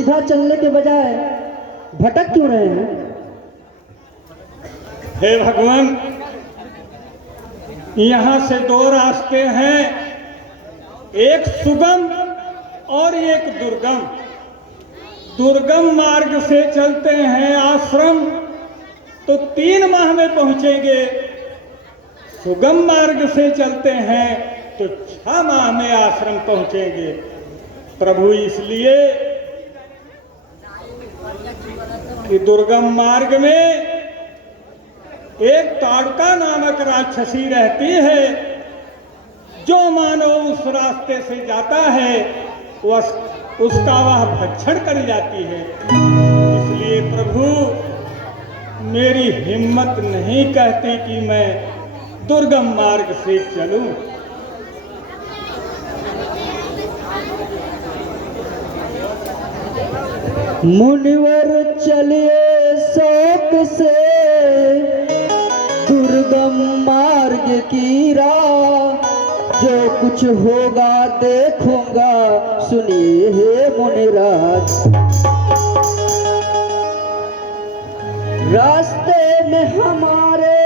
सीधा चलने के बजाय भटक क्यों रहे हैं? हे भगवान, यहाँ से दो रास्ते हैं, एक सुगम और एक दुर्गम। दुर्गम मार्ग से चलते हैं आश्रम तो 3 माह में पहुंचेंगे, सुगम मार्ग से चलते हैं तो 6 माह में आश्रम पहुंचेंगे। प्रभु, इसलिए कि दुर्गम मार्ग में एक ताड़का नामक राक्षसी रहती है, जो मानव उस रास्ते से जाता है उसका वह भक्षण कर जाती है। इसलिए प्रभु, मेरी हिम्मत नहीं कहती कि मैं दुर्गम मार्ग से चलूं। मुनिवर चलिए शौक से दुर्गम मार्ग की राह, जो कुछ होगा देखूंगा, सुनिए हे मुनिराज। रास्ते में हमारे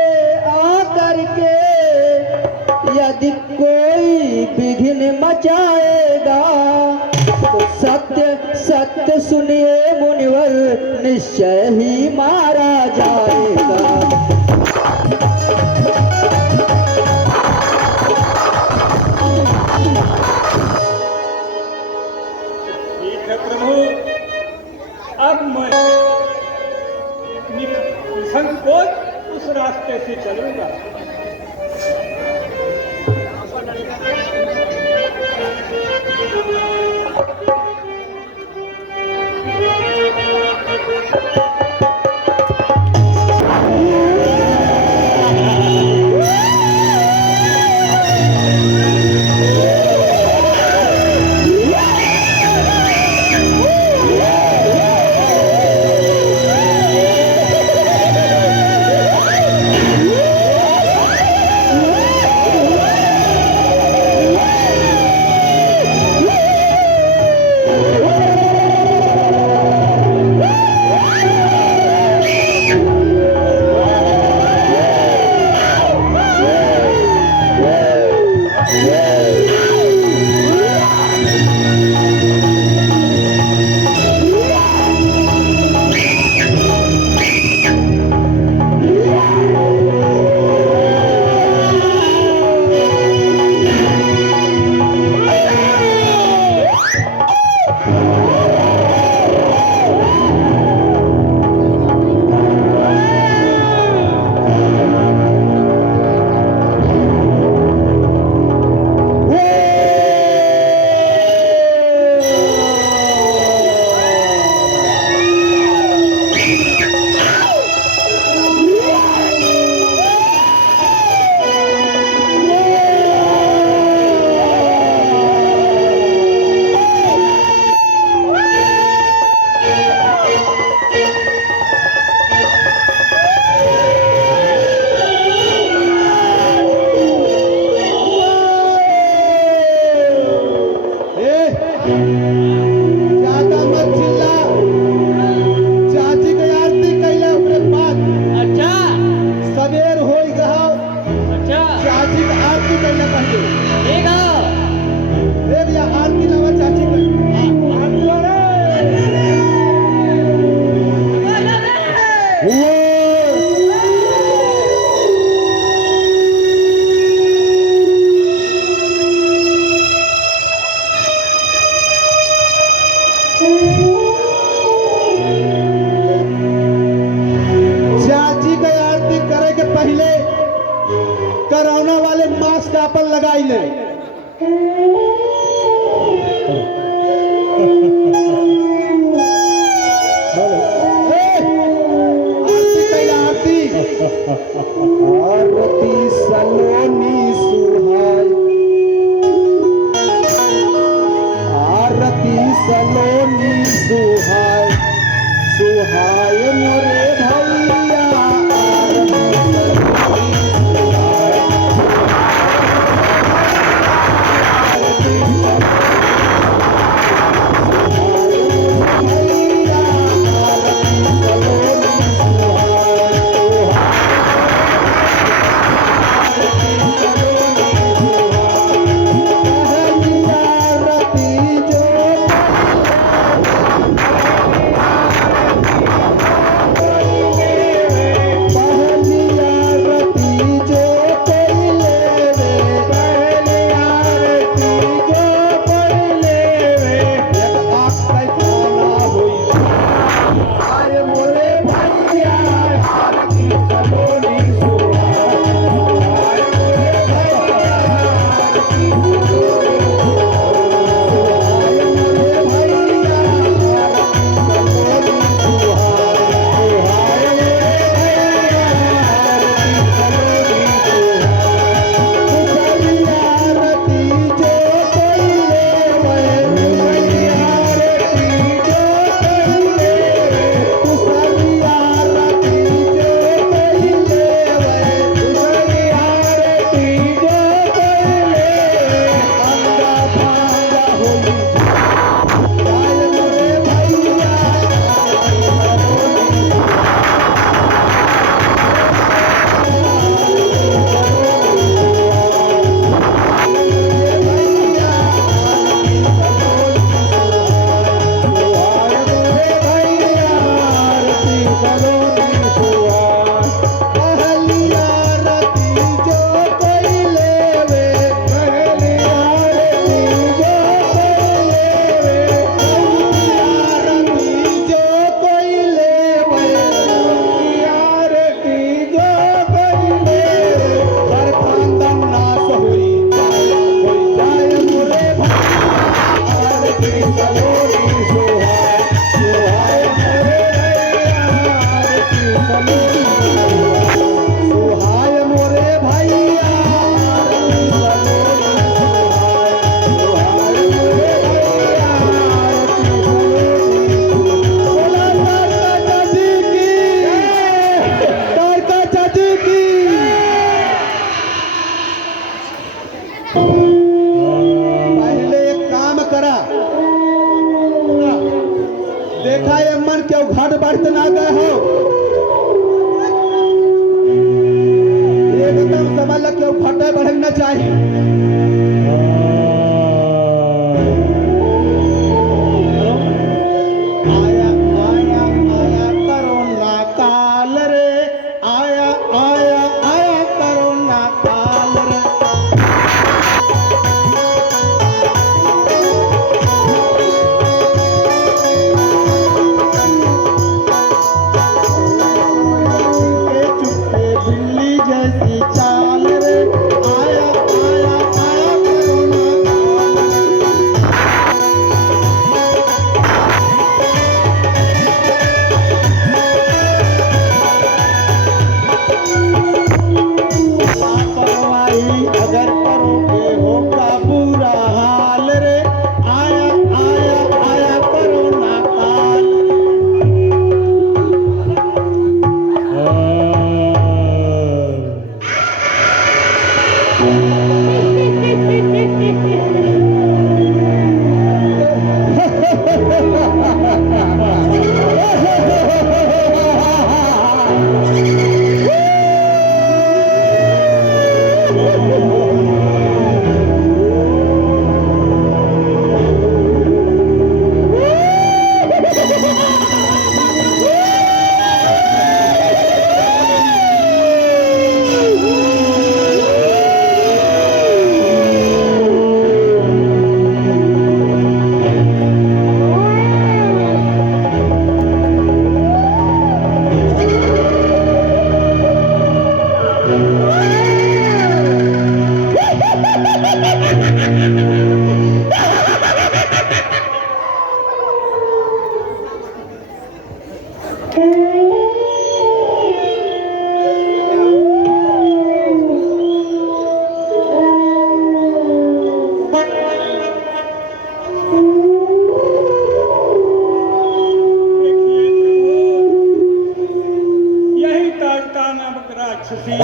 आकर के यदि कोई विघ्न मचाएगा, तो सत्य सत्य सुनिए मुनिवर, निश्चय ही मारा जाएगा। ठीक है प्रभु, अब मैं निसंकोच उस रास्ते से चलूंगा। कोरोना वाले मास्क अपन लगाई ले। आरती सलोनी सुहाय, आरती सलोनी सुहाय, सुहाय मोरे भैया आरती देखा ये मन क्यों घाट बढ़ते ना गए हो एकदम समझ लग क्यों घाटे बढ़ना चाहिए। आया आया आया करोना काल रे आया आया आया करोना काल रे। चुपके बिल्ली जैसी चाल रे आया आया आया करोना लापरवाही अगर करोगे होगा बुरा हाल रे आया आया आया करोना काल यही ताड़का नामक राक्षसी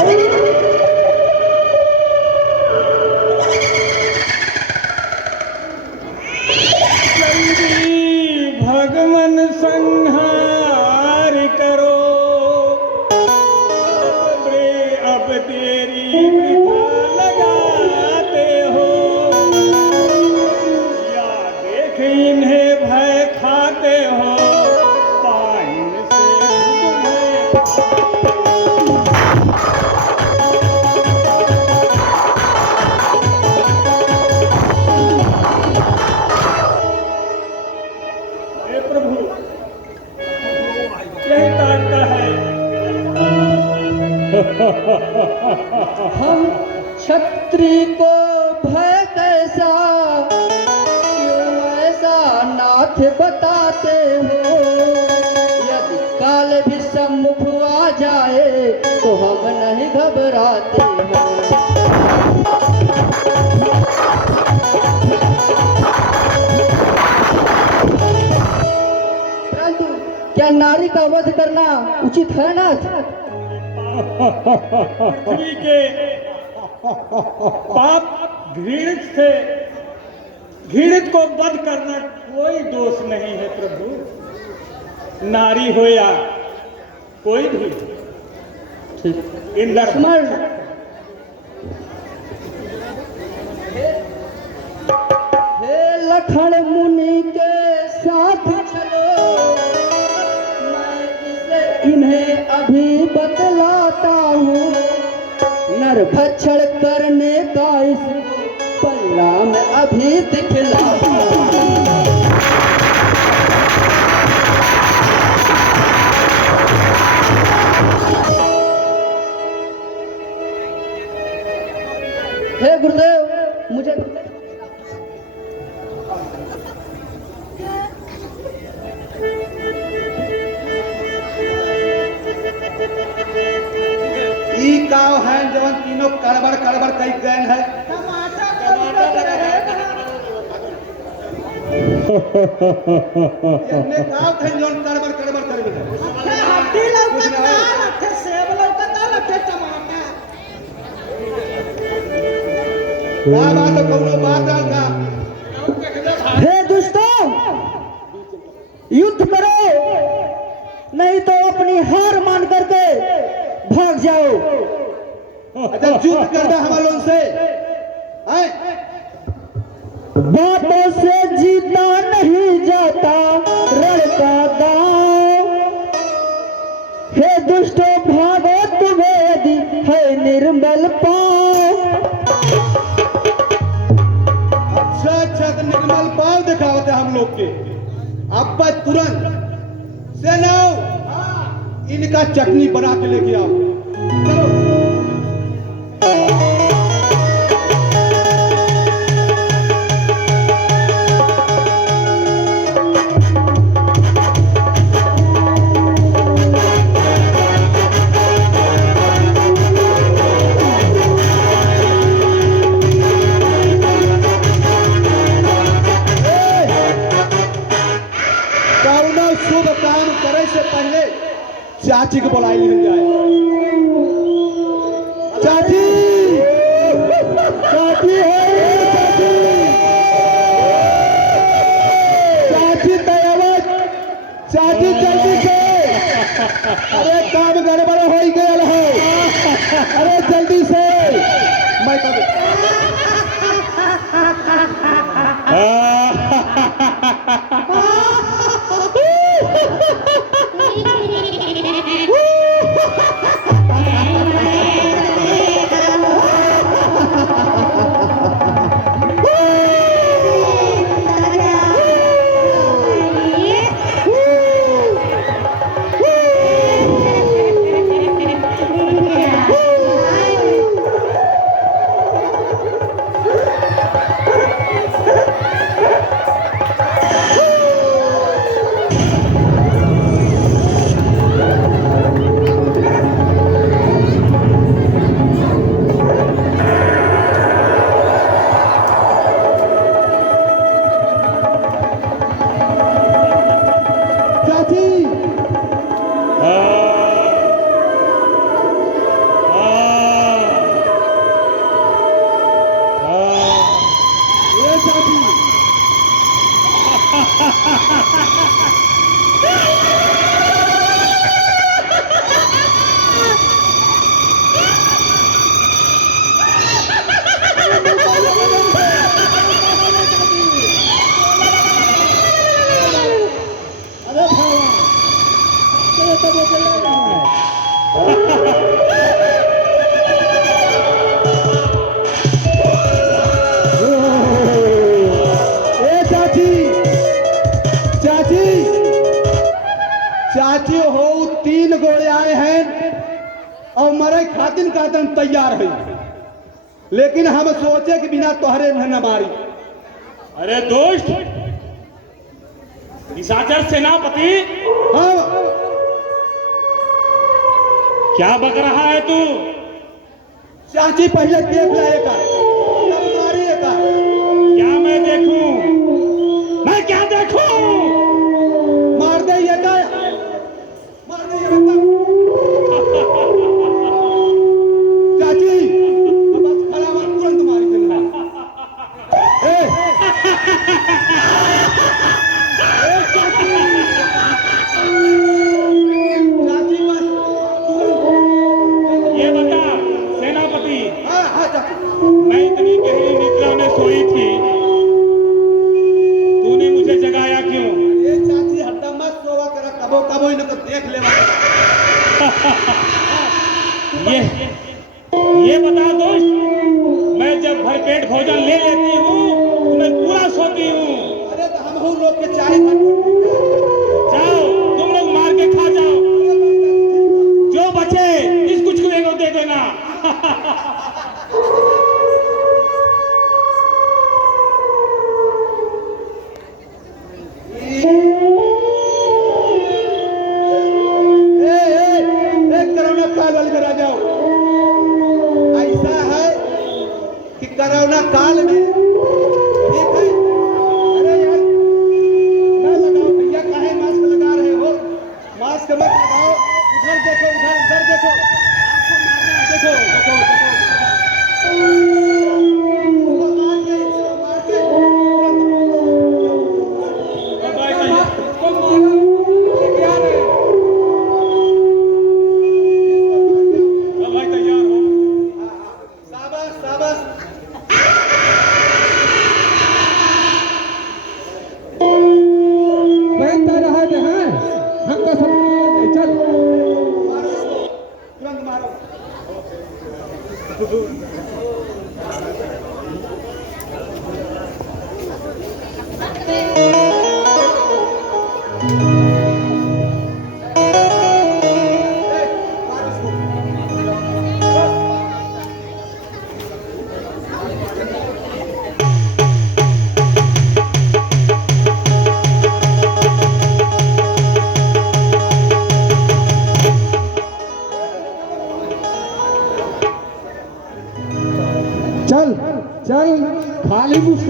जल्दी भगवन संहार करो अब देरी वृथा लगाते हो या देख इन्हें भय खाते हो पाइन से तुम्हें हे प्रभु यही ताड़का है। हम क्षत्रिय को भय कैसा क्यों ऐसा नाथ बताते हो। यदि काल भी सम्मुख आ जाए तो हम नहीं घबराते हैं। परंतु क्या नारी का वध करना उचित है ना। पृथ्वी के पाप घृणित को वध करना कोई दोष नहीं है प्रभु। नारी हो या कोई भी इंद्र हे लखन मुनि के साथ चलो मैं इसे इन्हें अभी बतलाता हूँ। नर भक्षण करने का इस पल्ला में अभी दिखलाता हूँ। हे गुरुदेव मुझे ई काव है जवन तीनों कड़बड़ कड़बड़ कई गए है। इसने काव थे जवन कड़बड़ कड़बड़ कर गए। हड्डी लौकता लट्ठे सेब लौकता लट्ठे टमाटर। क्या बात है कोनो बात आगा। हे दुष्टों युद्ध करो जाओ। अच्छा युद्ध करना हमारे लोग से हैं? बातों से जीता नहीं जाता रणका दांव, हे दुष्टो भागो तुम्हें यदि है निर्बल पाँव। अच्छा तो निर्मल पाव दिखावते हम लोग के। अब बस तुरंत सेनाओ इनका चटनी बना के लेके आओ। चलो। करुणा शुभ काम करे से पहले चाची को बुलाई मिल जाए। चाची चाची चाची दयावत चाची जल्दी से। अरे काम गड़बड़ हो गया है। अरे जल्दी से मैं चाची हो 3 गोड़े आए हैं और मरे खातिन का दम तैयार है, लेकिन हम सोचे कि बिना तोहरे न मारी। अरे दोस्त, निशाचर सेनापति, हाँ क्या बक रहा है तू? चाची पहले देख लाएगा तब मारिएगा। क्या मैं देखूं? मैं क्या देखूं? मार देगा, मार देगा। चाची अब बस खड़ा मत, तुरंत मारी देना। चाची बस ये बता सेनापति, हाँ चाची। मैं इतनी गहरी निद्रा में सोई थी, तूने मुझे जगाया क्यों? ये चाची हड्डा मत सोवा करा, कबो कबो इनको देख ले। ये बता दोस्त, मैं जब भरपेट भोजन ले लेती हूँ तो मैं पूरा सोती हूँ। अरे तो हम लोग के चाय जाओ तुम लोग मार के खा जाओ, जो बचे इस कुछ को दे देना। करोना काल वाले में आ जाओ।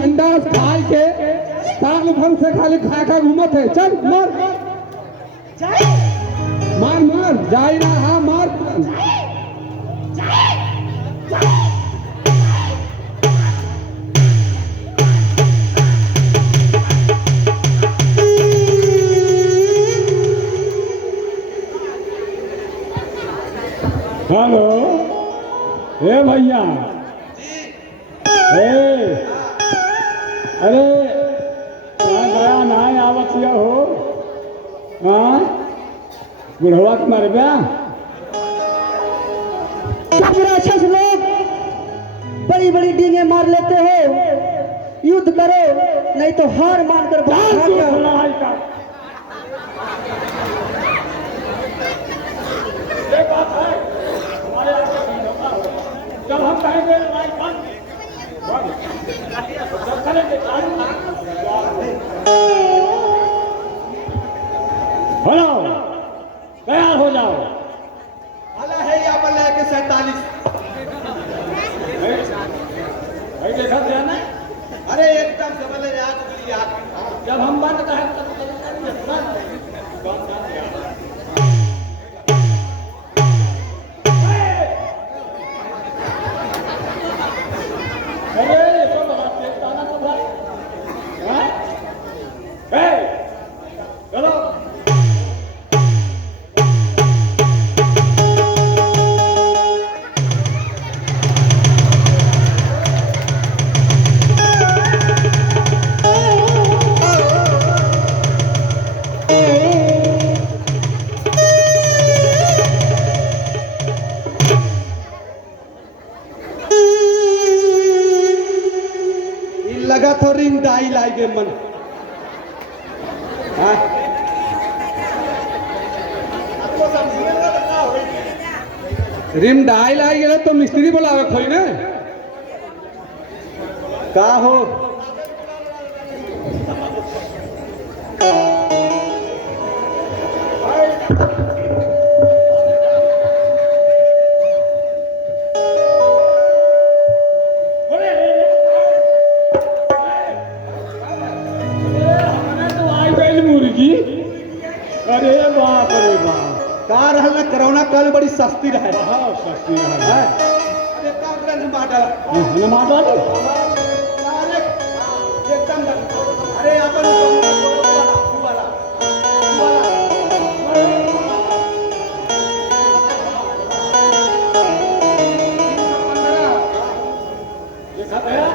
संडास खाए के साल भर से खाली खा खा घूमत है। चल मार जाए मार मार जाई ना, हाँ मार। हेलो, ए भैया, ए, अरे कहाँ गया ना आवत या हो? हाँ, बुढ़वा के मर गया। सब राक्षस लोग बड़ी बड़ी डींगे मार लेते हो, युद्ध करो नहीं तो हार मानकर भाग जान जाओ। तू लड़ाई का। ये बात है, हमारे यहाँ के समझौता हो। जब हम कहेंगे लड़ाई बंद, जब करेंगे चालू। हो जाओ, तैयार हो जाओ। आला है या बल्ला के 47। भाई देखा गया ना, अरे एकदम से बल्ले याद करिए आप। जब हम बंद कहें तब अरे ये तो बड़ा तेज ताना तो भाई। हाँ? चलो लगा थो रिंग डाई लाई गे मन। हाँ? रिम डाई लाई गेले तो मिस्त्री बुलावे खोई ने का हो। मुर्गी, अरे बाप रे बाप, का रहल ना कोरोना काल बड़ी सस्ती रहे। हाँ सस्ती है। अरे का करन माडा नमाज वाले एकदम अरे अपन वाला देखा गया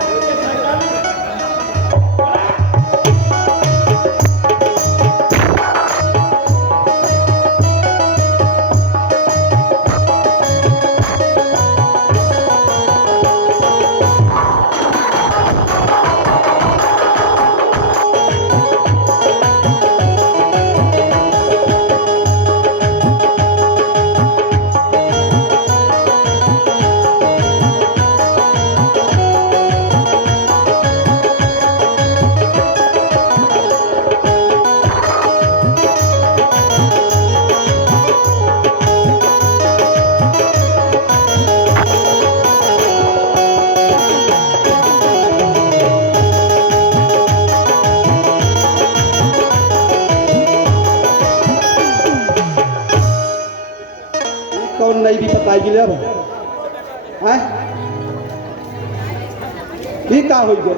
कौन नहीं भी बताई गिले अब हैं ये का हो गए।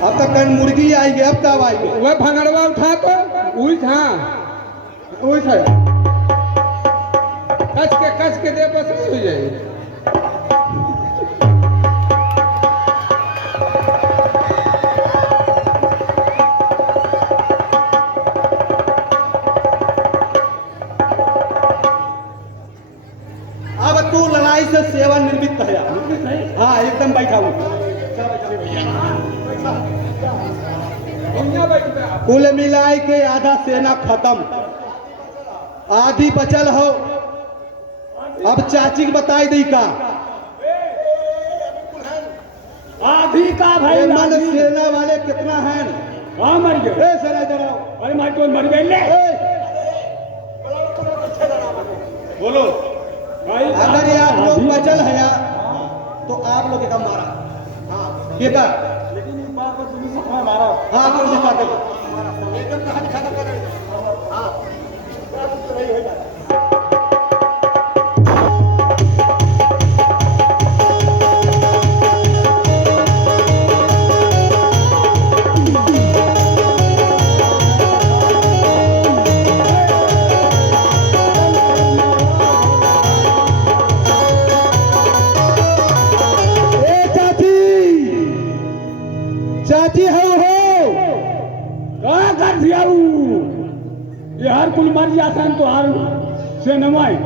अब तक कहीं मुर्गी आई गई, अब कब आई गई। वह भंगड़वा उठा तो उई था उई था कस के दे बस हो जाए। अब तू लड़ाई से सेवानिवृत्त है। हाँ एकदम बैठा हूँ। कुल मिलाई के आधा सेना खत्म, आधी बचल हो। अब चाची के बताई दी का आधी का भाई ये मन आधी। सेना वाले कितना हैं। हाँ मर गए। ए सेना इधर आओ। अरे मार तो मर गए ले। बोलो भाई अगर ये आप लोग बचल है तो आप लोग का मारा। हाँ ये का लेकिन इस बार तो तुम्हें सफा मारा। हाँ कर दिखा दे एकदम कहानी खत्म कर रहे हाँ तो नहीं होगा। चाची हो का कर दिया ये हर कुल मर जाता है तो हर से नमाई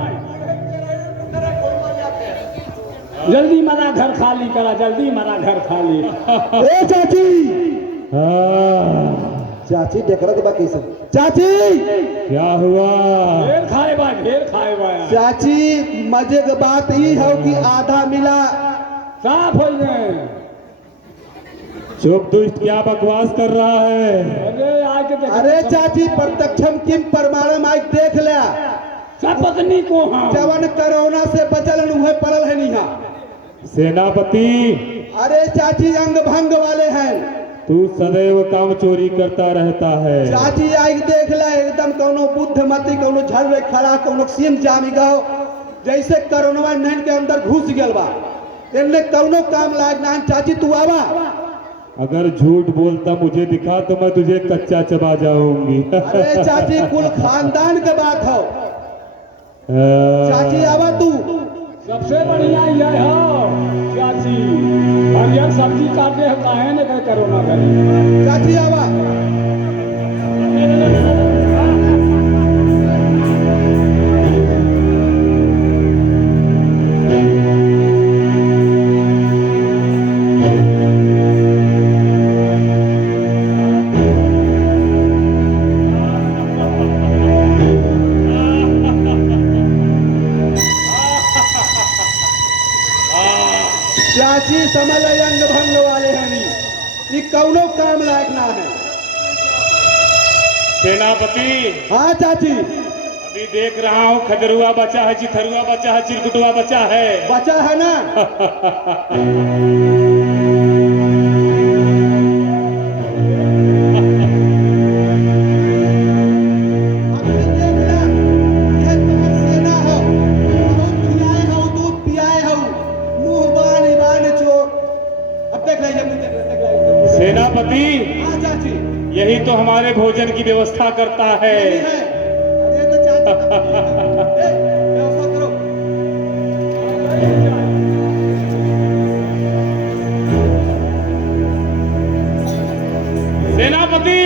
जल्दी मरा घर खाली करा, जल्दी मरा घर खाली। ए चाची चाची देख रहा तो बाकी सब चाची क्या हुआ? ढेर खाए बा चाची मजे की बात ये है कि आधा मिला साफ हो गए। चुप दुष्ट क्या बकवास कर रहा है? अरे आके देख। अरे चाची प्रत्यक्षम किम प्रमाणम आज देख लिया सब पत्नी को हाँ जवन कोरोना से बचल उहे पड़ल है नहीं सेनापति अरे चाची अंग भंग वाले हैं। तू सदैव काम चोरी करता रहता है। चाची आज देख ले एकदम कोनो बुद्धमती कोनो झड़ खड़ा कोनो सीम जामी गो जैसे कोरोना नैन के अंदर घुस गल बा इनने कोनो काम लायक ना। चाची तू आवा अगर झूठ बोलता मुझे दिखा तो मैं तुझे कच्चा चबा जाऊंगी। अरे चाची कुल खानदान के बात हो। चाची आवा तू सबसे बढ़िया ये हो चाची हरियर सब्जी काटे हो काहे ने कहे कोरोना करी। चाची आवा चाची समझ अंग भंग वाले हैं नी ये कौनो काम लायक ना है। सेनापति हाँ चाची अभी देख रहा हूँ खजरुआ बचा है, चिथरुआ बचा है, चिरकुटुआ बचा है। बचा है ना सेनापति हाँ चाची यही तो हमारे भोजन की व्यवस्था करता है। अरे तो चाची व्यवस्था करो। सेनापति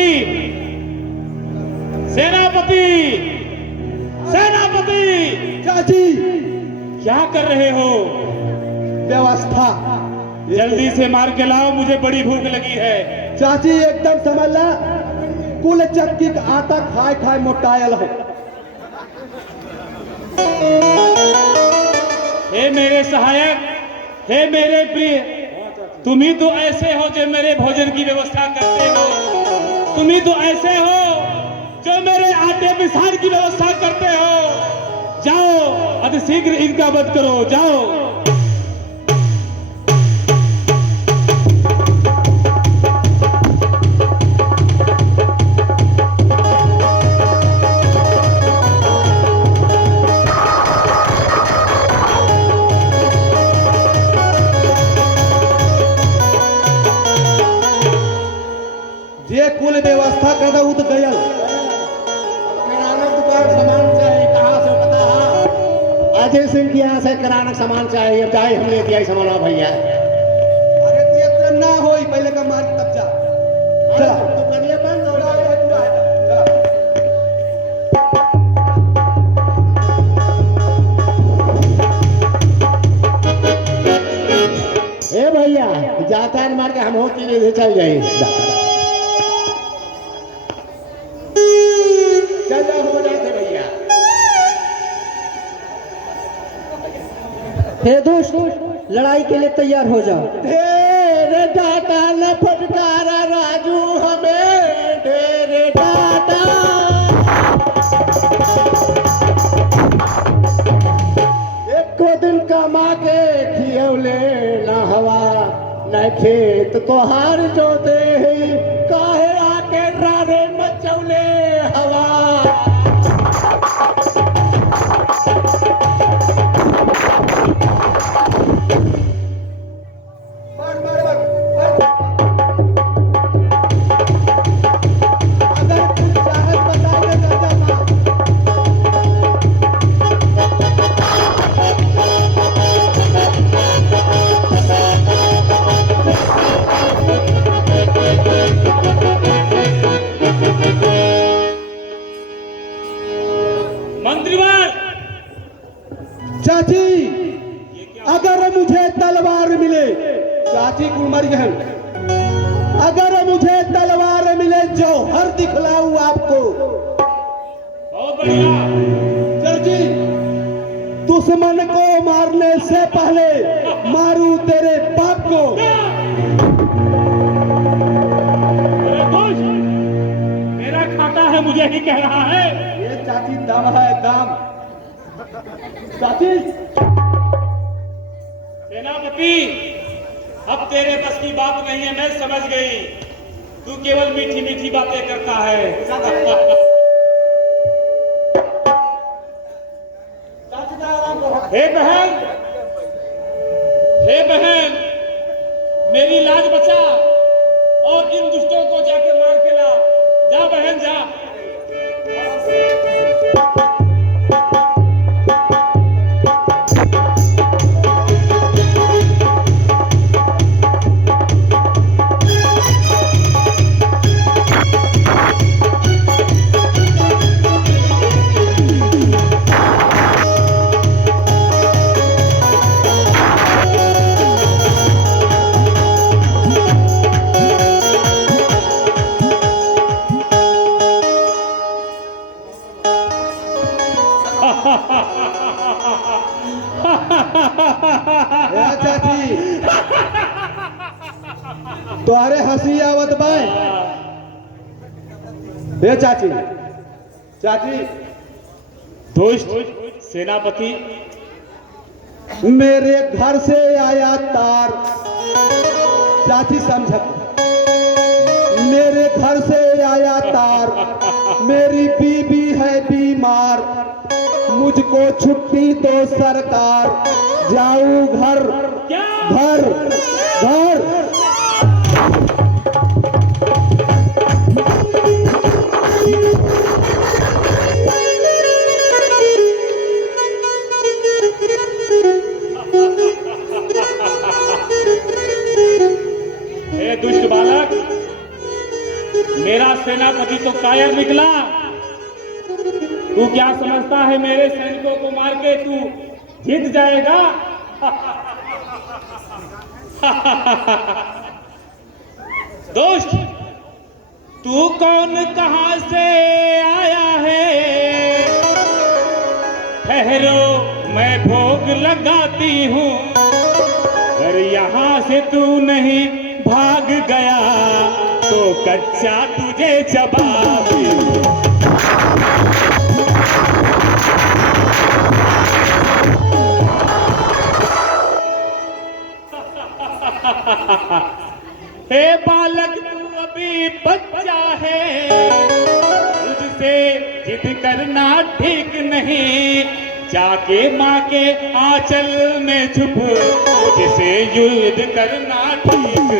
सेनापति सेनापति चाची क्या कर रहे हो? व्यवस्था जल्दी से मार के लाओ, मुझे बड़ी भूख लगी है। चाची एकदम समझ ला कुल चक्की का आटा खाए खाए मोटायल है। हे मेरे सहायक, हे मेरे प्रिय, तुम ही तो ऐसे हो जो मेरे भोजन की व्यवस्था करते हो। तुम ही तो ऐसे हो जो मेरे आटे पिसार की व्यवस्था करते हो। जाओ अति शीघ्र इनका वध करो, जाओ। जे कुल व्यवस्था कर उ तो गयल किराना दुकान सामान चाहिए कहाँ से पता है? अजय सिंह के यहाँ से किराना सामान चाहिए। जाए हम लेके आई सामान भैया। अरे तो एक तरह ना होई पहले का मार के तब जा चला दुकानिया बंद हो गई। ए भैया जाता है मार के हम हो चीज चल जाए। चल जाओ हो जाते भैया। हे दोस्त लड़ाई के लिए तैयार हो जाओ। ढेर डाटा न फटकारा राजू हमें, ढेर डाटा। एक को दिन कमा के खियौले मैं खेत तोहार जोते काहे आके रारे मचौले हवा। अगर तू चाहत बताए दादा माँ। मंत्रीवर, चाची अगर मुझे तलवार मिले, चाची को मर गए, अगर मुझे तलवार मिले जौहर दिखलाऊं आपको। बहुत बढ़िया। चाची दुश्मन को मारने से पहले मारूं तेरे बाप को। अरे दोस्त, मेरा खाता है, मुझे ही कह रहा है। ये चाची दम है दम। चाची सेनापति, अब तेरे बस की बात नहीं है, मैं समझ गई। तू केवल मीठी मीठी बातें करता है। हे बहन, हे बहन, मेरी लाज बचा और इन दुष्टों को जाके मार के ला। जा बहन जा। या चाची तुम्हारे हंसी आवत बाय। हे चाची, चाची दोस्त सेनापति, मेरे घर से आया तार। चाची समझ, मेरे घर से आया तार, मेरी बीबी है बीमार, मुझको छुट्टी दो सरकार, जाऊं घर क्या? घर घर। हे दुष्ट बालक, मेरा सेनापति तो कायर निकला। तू क्या समझता है मेरे सैनिकों को मार के तू जीत जाएगा? दोस्त, तू कौन कहां से आया है? ठहरो, मैं भोग लगाती हूँ। अगर यहाँ से तू नहीं भाग गया तो कच्चा तुझे चबा दूं। हे बालक, तू अभी बच्चा है, तुझसे जिद करना ठीक नहीं। जाके माँ के आंचल में छुप, मुझसे युद्ध करना ठीक।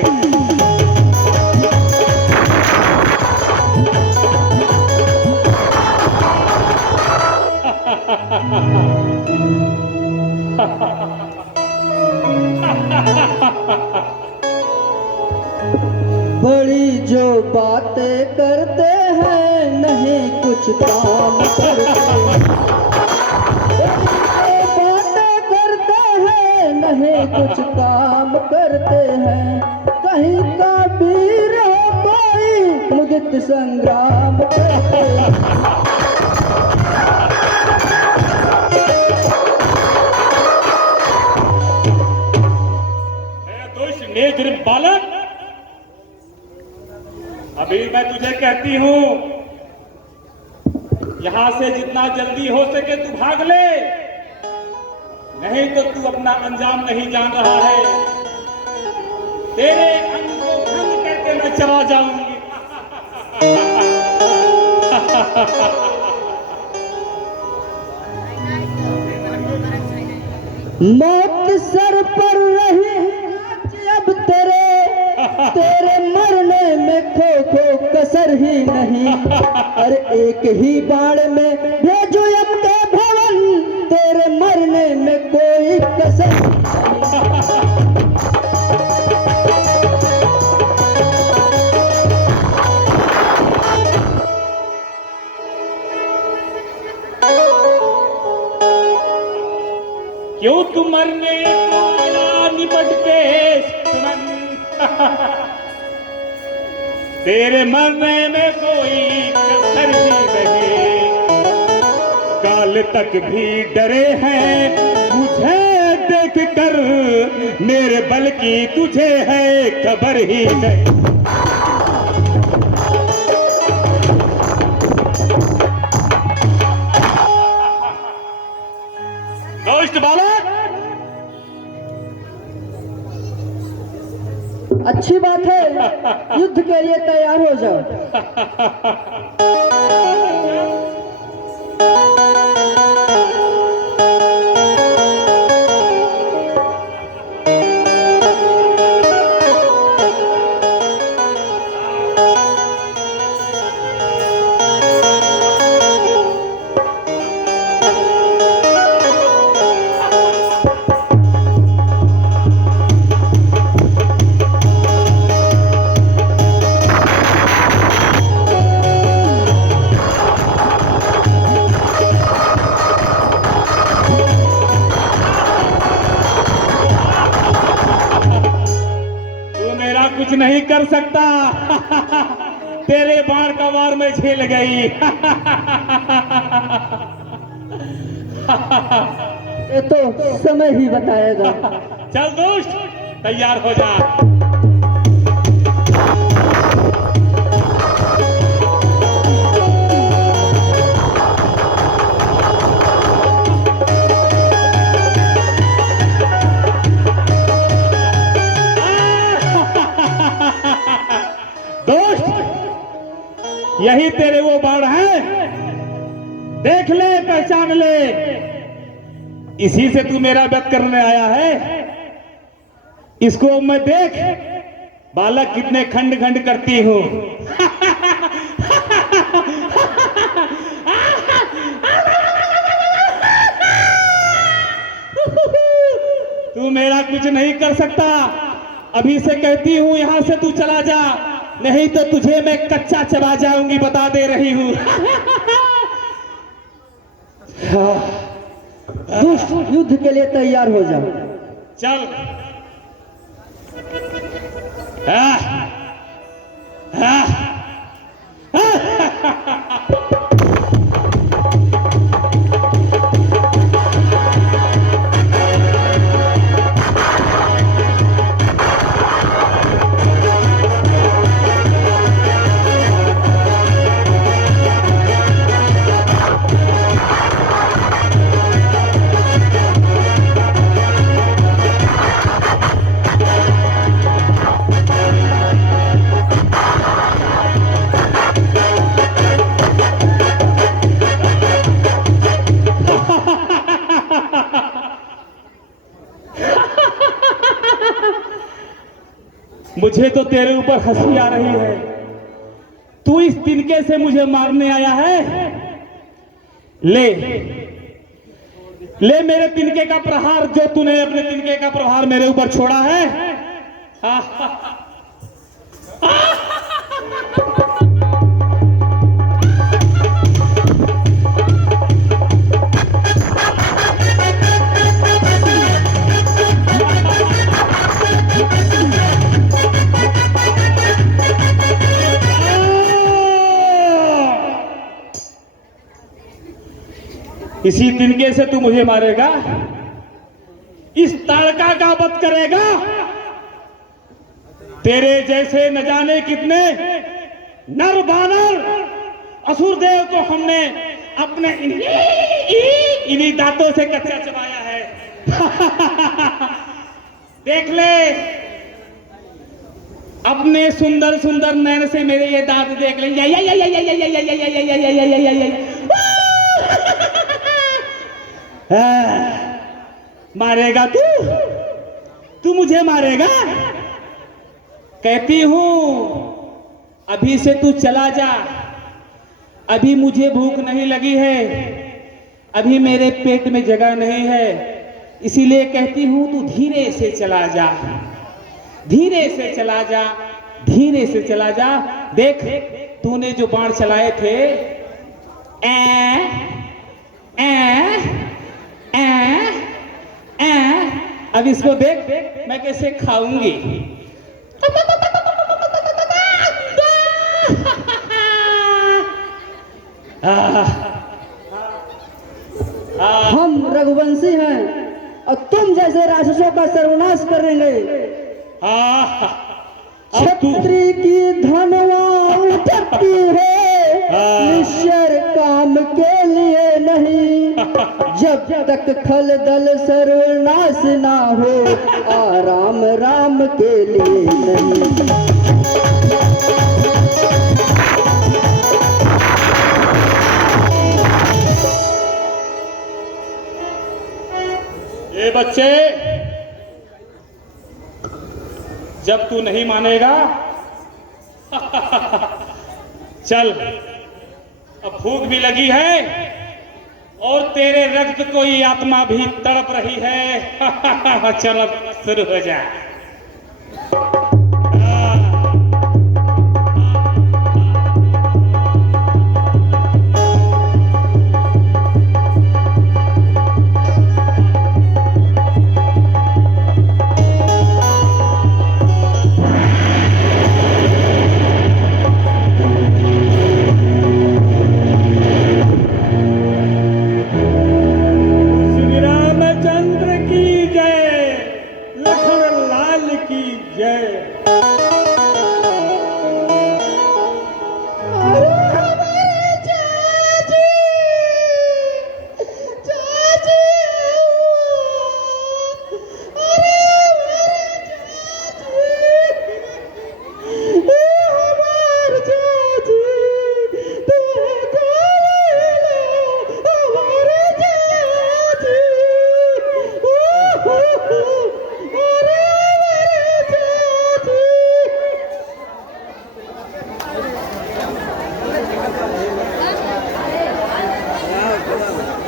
बड़ी जो बातें करते हैं नहीं कुछ काम करते हैं। बातें करते हैं नहीं कुछ काम करते हैं। कहीं का वीर हो कोई मुदित संग्राम करते हैं। निर्दयी बालक, अभी मैं तुझे कहती हूं, यहां से जितना जल्दी हो सके तू भाग ले, नहीं तो तू अपना अंजाम नहीं जान रहा है। तेरे अंग को भंग करके मैं चला जाऊंगी। मौत सर पर रही नाच अब तेरे मरने में खो खो कसर ही नहीं। अरे एक ही बाण में भेजो अब के भवन, तेरे मरने में कोई कसर नहीं। क्यों तुम मरने को आया निपट के सुमन, तेरे मरने में कोई कसर ही नहीं। काल तक भी डरे हैं मुझे देख कर, मेरे बल की तुझे है खबर ही नहीं। दोस्त बालक, अच्छी बात है, युद्ध के लिए तैयार हो जाओ। कुछ नहीं कर सकता। तेरे बाण का वार में झेल गई। ये तो समय ही बताएगा। चल दोस्त, तैयार हो जा। यही तेरे वो बाण है, देख ले, पहचान ले। इसी से तू मेरा वध करने आया है। इसको मैं देख बालक कितने खंड खंड करती हूँ। तू मेरा कुछ नहीं कर सकता। अभी से कहती हूँ यहां से तू चला जा, नहीं तो तुझे मैं कच्चा चबा जाऊंगी, बता दे रही हूं। युद्ध के लिए तैयार हो जाओ। चल। हाँ। हाँ। मुझे तो तेरे ऊपर हंसी आ रही है। तू इस तिनके से मुझे मारने आया है। ले ले मेरे तिनके का प्रहार, जो तूने अपने तिनके का प्रहार मेरे ऊपर छोड़ा है। इसी तिनके से तू मुझे मारेगा, इस ताड़का का वध करेगा। तेरे जैसे न जाने कितने नर बानर असुर देव को हमने अपने इन्हीं दांतों से कच्चा चबाया है। देख ले, अपने सुंदर सुंदर नैन से मेरे ये दांत देख ले। या या या या या या या या या या या या या या या मारेगा तू मुझे मारेगा? कहती हूं अभी से तू चला जा, अभी मुझे भूख नहीं लगी है, अभी मेरे पेट में जगह नहीं है, इसीलिए कहती हूं तू धीरे से चला जा, धीरे से चला जा, धीरे से चला जा। देख तूने जो बाण चलाए थे, अब इसको देख मैं कैसे खाऊंगी। हम रघुवंशी हैं और तुम जैसे राक्षसों का सर्वनाश करेंगे। छत्री की धनवा उठती है निश्चर काम के लिए नहीं, जब तक खल दल सर्वनाश ना हो आराम राम के लिए नहीं। ए बच्चे, जब तू नहीं मानेगा चल, अब भूख भी लगी है और तेरे रक्त को ये आत्मा भी तड़प रही है। चल अब शुरू हो जा।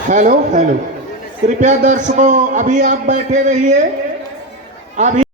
हेलो हेलो, कृपया दर्शकों अभी आप बैठे रहिए। अभी